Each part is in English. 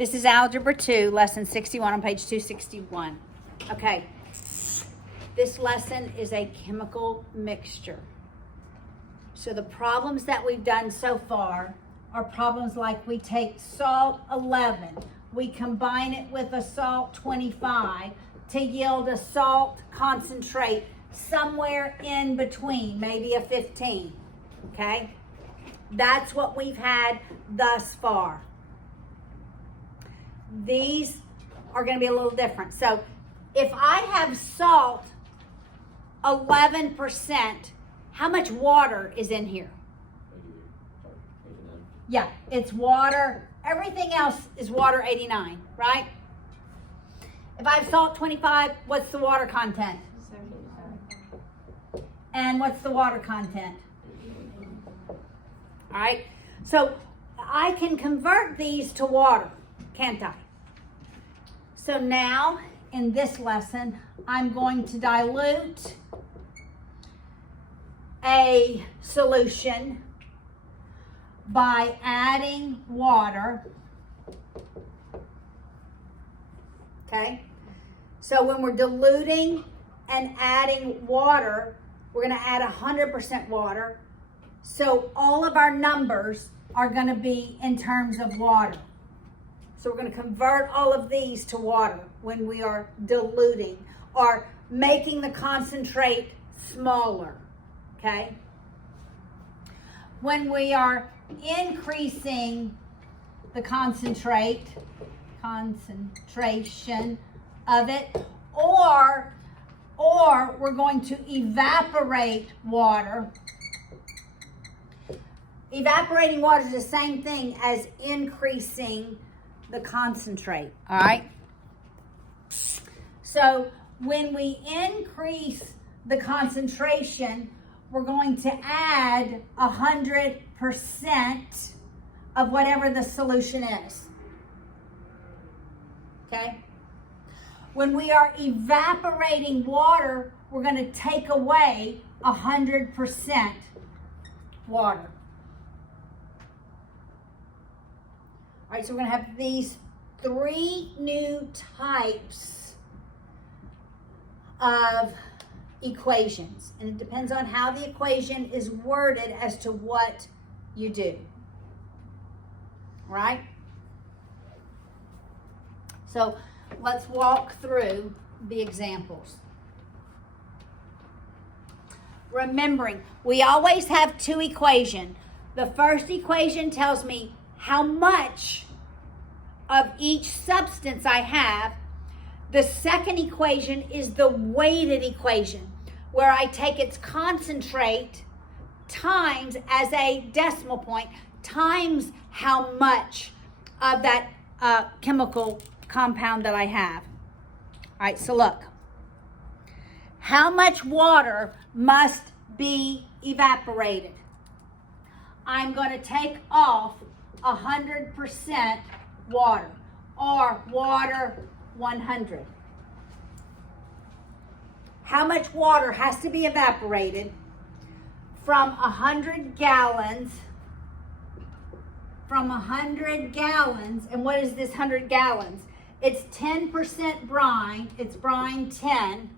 This is Algebra 2, Lesson 61 on page 261. Okay, this lesson is a chemical mixture. So the problems that we've done so far are problems like we take salt 11, we combine it with a salt 25 to yield a salt concentrate somewhere in between, maybe a 15, okay? That's what we've had thus far. These are going to be a little different. So if I have salt 11%, how much water is in here? Yeah, it's water. Everything else is water 89, right? If I have salt 25, what's the water content? 75. And what's the water content? All right, so I can convert these to water, can't I? So now, in this lesson, I'm going to dilute a solution by adding water. Okay? So when we're diluting and adding water, we're going to add 100% water. So all of our numbers are going to be in terms of water. So we're going to convert all of these to water when we are diluting or making the concentrate smaller, okay? When we are increasing the concentration of it, or we're going to evaporate water. Evaporating water is the same thing as increasing the concentrate, all right? So when we increase the concentration, we're going to add 100% of whatever the solution is, okay? When we are evaporating water, we're going to take away 100% water. All right, so we're going to have these three new types of equations. And it depends on how the equation is worded as to what you do. All right? So let's walk through the examples. Remembering, we always have two equations. The first equation tells me how much of each substance I have. The second equation is the weighted equation, where I take its concentrate times as a decimal point times how much of that chemical compound that I have. All right, so look. How much water must be evaporated? I'm going to take off 100% water, or water 100. How much water has to be evaporated from 100 gallons? From 100 gallons, and what is this 100 gallons? It's 10% brine, it's brine 10.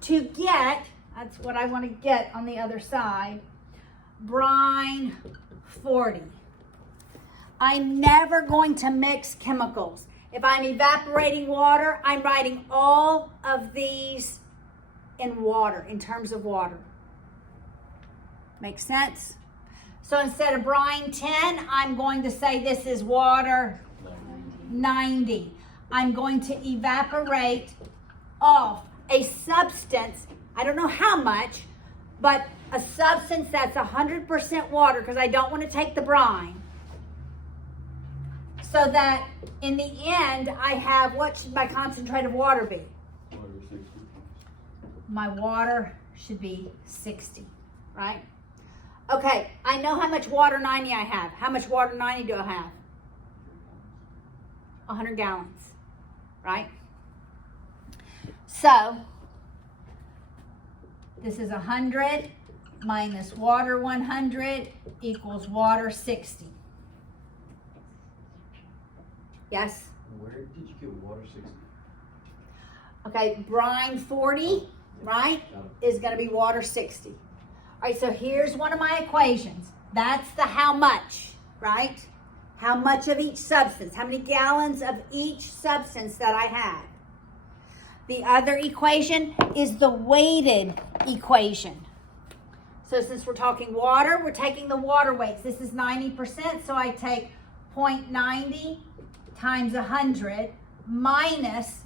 To get, that's what I want to get on the other side, brine 40. I'm never going to mix chemicals. If I'm evaporating water, I'm writing all of these in water, in terms of water. Make sense? So instead of brine 10, I'm going to say this is water 90. I'm going to evaporate off a substance, I don't know how much, but a substance that's 100% water, because I don't want to take the brine. So that in the end, I have, what should my concentrate of water be? Water 60. My water should be 60, right? Okay, I know how much water 90 I have. How much water 90 do I have? 100 gallons, right? So, this is 100 minus water 100 equals water 60. Yes? Where did you get water 60? Okay, brine 40, right, is going to be water 60. All right, so here's one of my equations. That's the how much, right? How much of each substance, how many gallons of each substance that I have. The other equation is the weighted equation. So since we're talking water, we're taking the water weights. This is 90%, so I take 0.90 times 100 minus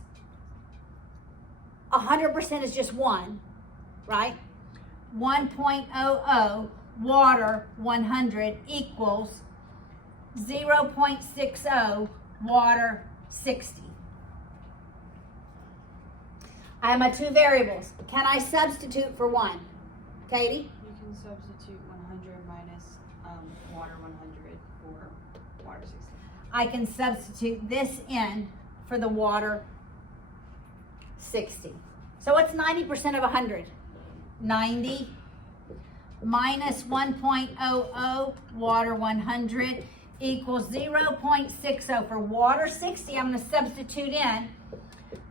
100% is just 1, right? 1.00 water 100 equals 0.60 water 60. I have my two variables. Can I substitute for one? Katie? You can substitute 100 minus water 100 for water 60. I can substitute this in for the water 60. So what's 90% of 100? 90 minus 1.00 water 100 equals 0.60. For water 60, I'm going to substitute in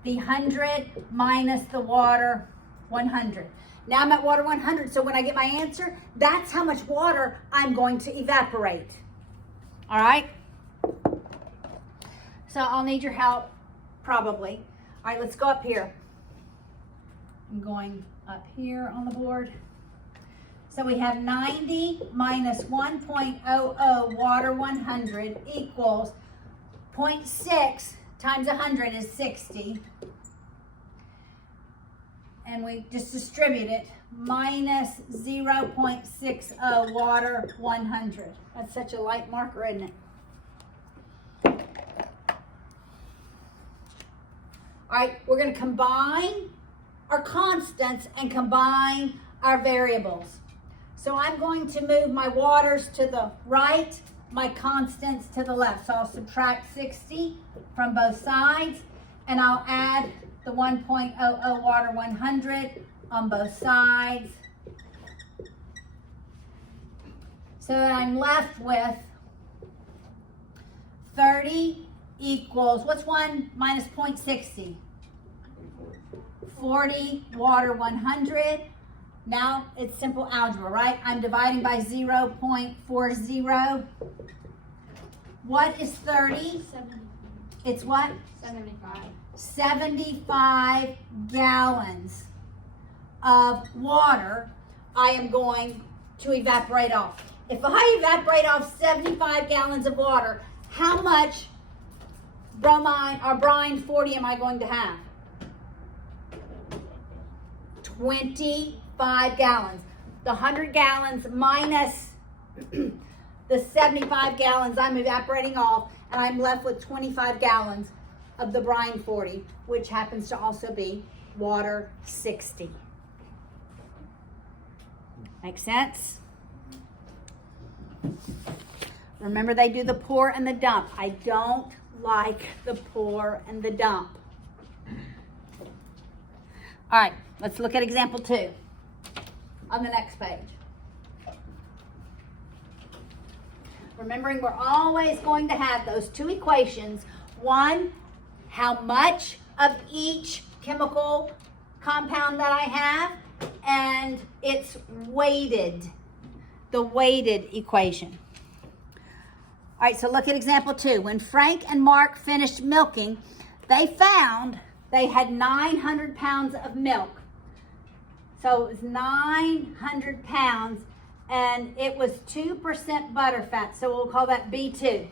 the 100 minus the water 100. Now I'm at water 100, so when I get my answer, that's how much water I'm going to evaporate. All right? So I'll need your help, probably. All right, let's go up here. I'm going up here on the board. So we have 90 minus 1.00 water 100 equals 0.6 times 100 is 60. And we just distribute it, minus 0.60 water 100. That's such a light marker, isn't it? All right, we're going to combine our constants and combine our variables. So I'm going to move my waters to the right, my constants to the left. So I'll subtract 60 from both sides, and I'll add the 1.00 water 100 on both sides. So that I'm left with 30 equals, what's 1 minus 0.60? 40 water 100. Now it's simple algebra, right? I'm dividing by 0.40. What is 30? 70. It's what? 75. 75 gallons of water I am going to evaporate off. If I evaporate off 75 gallons of water, how much bromine or brine 40 am I going to have? 25 gallons. The 100 gallons minus the 75 gallons I'm evaporating off, and I'm left with 25 gallons of the brine 40, which happens to also be water 60. Make sense? Remember, they do the pour and the dump. I don't like the pour and the dump. All right, let's look at example 2 on the next page. Remembering, we're always going to have those two equations. One, how much of each chemical compound that I have, and it's weighted, the weighted equation. All right, so look at example 2. When Frank and Mark finished milking, they found they had 900 pounds of milk. So it was 900 pounds, and it was 2% butterfat, so we'll call that B2.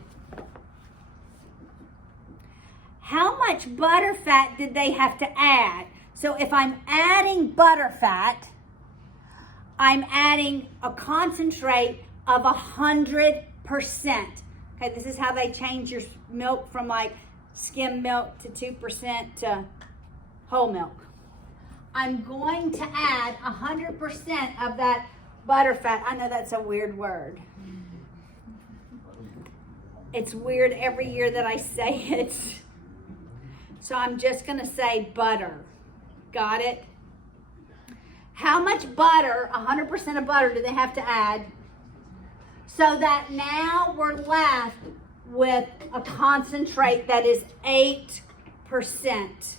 How much butterfat did they have to add? So if I'm adding butterfat, I'm adding a concentrate of 100%. Okay, this is how they change your milk from like skim milk to 2% to whole milk. I'm going to add 100% of that butterfat. I know that's a weird word. It's weird every year that I say it. So I'm just going to say butter. Got it? How much butter, 100% of butter, do they have to add? So that now we're left with a concentrate that is 8%.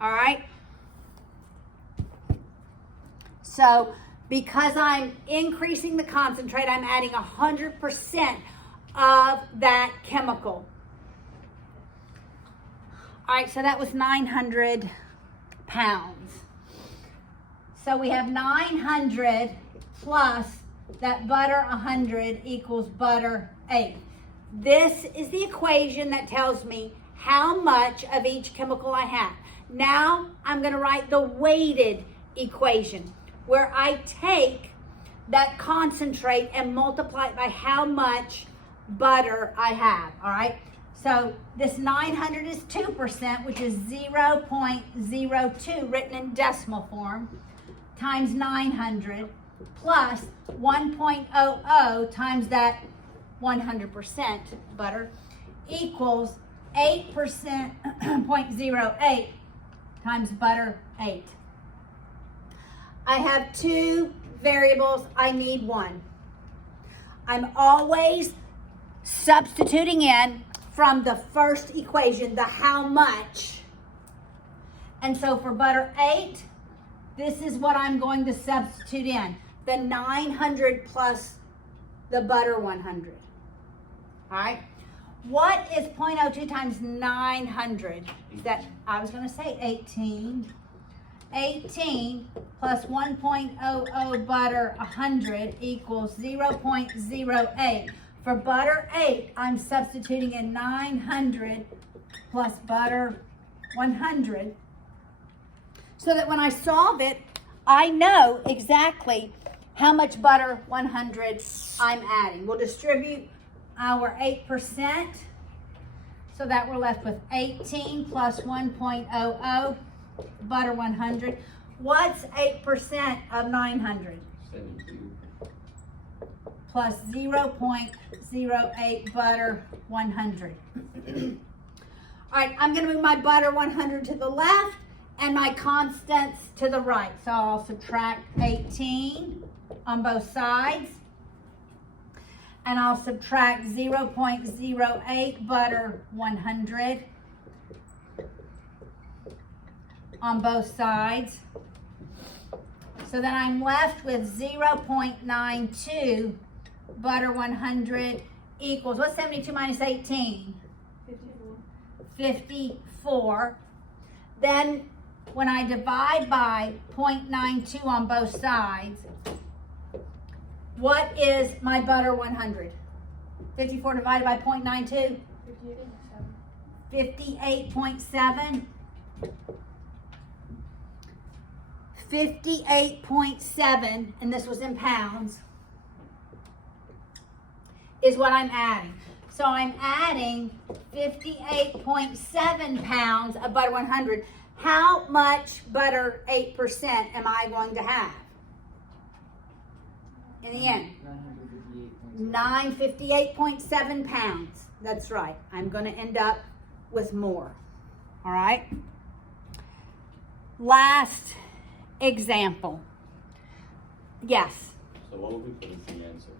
All right? So because I'm increasing the concentrate, I'm adding 100% of that chemical. All right, so that was 900 pounds. So we have 900 plus that butter 100 equals butter 8. This is the equation that tells me how much of each chemical I have. Now I'm going to write the weighted equation, where I take that concentrate and multiply it by how much butter I have, all right? So this 900 is 2%, which is 0.02 written in decimal form, times 900, plus 1.00 times that 100% butter, equals 8%, 0.08 times butter 8. I have two variables, I need one. I'm always substituting in from the first equation, the how much. And so for butter 8, this is what I'm going to substitute in. The 900 plus the butter 100. All right? What is 0.02 times 900? That I was going to say 18. 18 plus 1.00 butter 100 equals 0.08. For butter 8, I'm substituting in 900 plus butter 100, so that when I solve it, I know exactly how much butter 100 I'm adding. We'll distribute our 8%, so that we're left with 18 plus 1.00 butter 100. What's 8% of 900? 72. Plus 0.08 butter 100. All right, I'm going to move my butter 100 to the left and my constants to the right. So I'll subtract 18 on both sides. And I'll subtract 0.08 butter 100 on both sides. So then I'm left with 0.92 butter 100 equals, what's 72 minus 18? 54. Then when I divide by 0.92 on both sides, what is my butter 100? 54 divided by 0.92? 58.7. 58.7, and this was in pounds, is what I'm adding. So I'm adding 58.7 pounds of butter 100. How much butter 8% am I going to have? In the end, 958.7 pounds. That's right. I'm going to end up with more. All right. Last example. Yes. So what would we put as the answer?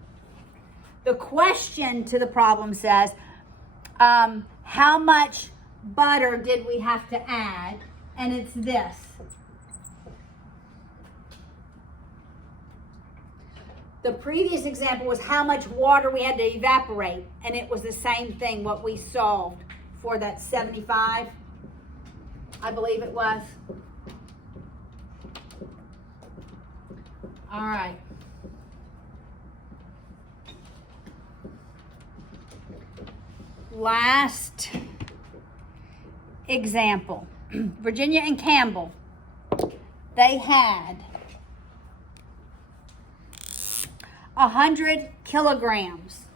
The question to the problem says, how much butter did we have to add? And it's this. The previous example was how much water we had to evaporate, and it was the same thing, what we solved for that 75, I believe it was. All right. Last example. Virginia and Campbell, they had 100 kilograms.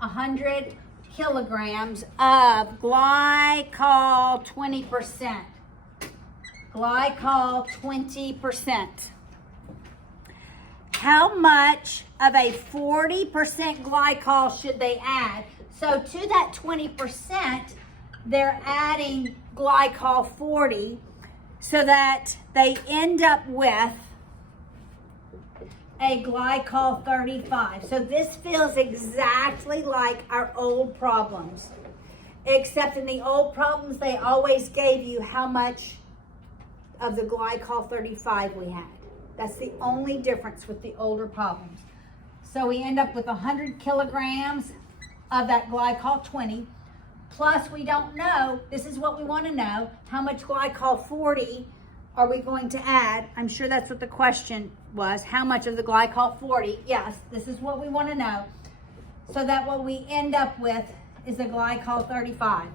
100 kilograms of glycol 20%. Glycol 20%. How much of a 40% glycol should they add? So to that 20%, they're adding glycol 40, so that they end up with a glycol 35. So this feels exactly like our old problems, except in the old problems, they always gave you how much of the glycol 35 we had. That's the only difference with the older problems. So we end up with 100 kilograms of that glycol 20, plus we don't know, this is what we want to know, how much glycol 40 are we going to add? I'm sure that's what the question was. How much of the glycol 40? Yes, this is what we want to know. So that what we end up with is a glycol 35.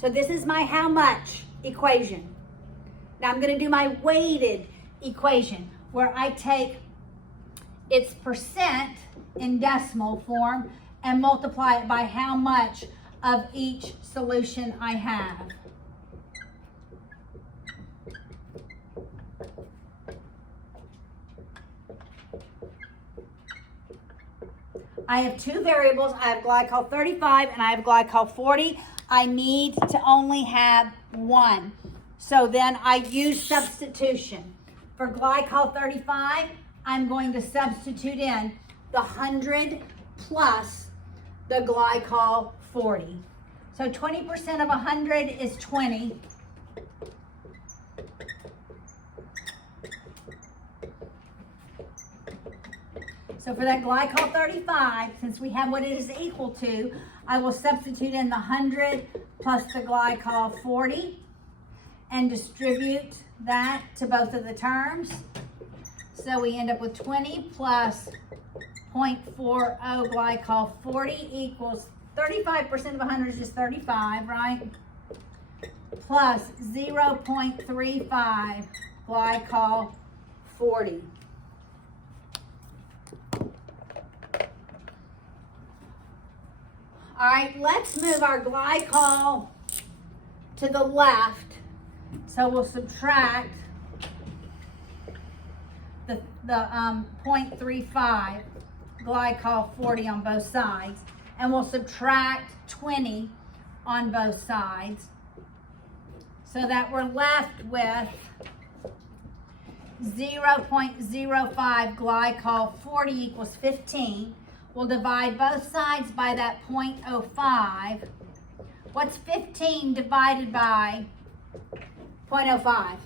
So this is my how much equation. Now I'm going to do my weighted equation where I take its percent in decimal form and multiply it by how much of each solution I have. I have two variables. I have glycol 35 and I have glycol 40. I need to only have one. So then I use substitution. For glycol 35, I'm going to substitute in the 100 plus the glycol 40. So 20% of 100 is 20. So for that glycol 35, since we have what it is equal to, I will substitute in the 100 plus the glycol 40 and distribute that to both of the terms. So we end up with 20 plus 0.40 glycol 40 equals 35% of 100 is just 35, right? Plus 0.35 glycol 40. All right, let's move our glycol to the left. So we'll subtract the 0.35 glycol 40 on both sides, and we'll subtract 20 on both sides, so that we're left with 0.05 glycol 40 equals 15. We'll divide both sides by that 0.05. What's 15 divided by 0.05?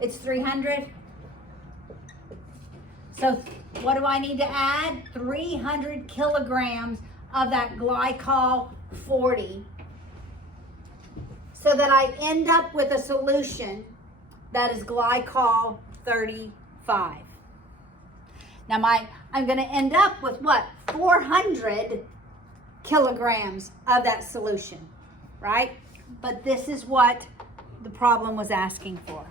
It's 300. So what do I need to add? 300 kilograms of that glycol 40, so that I end up with a solution that is glycol 35. Now I'm going to end up with what? 400 kilograms of that solution, right? But this is what the problem was asking for.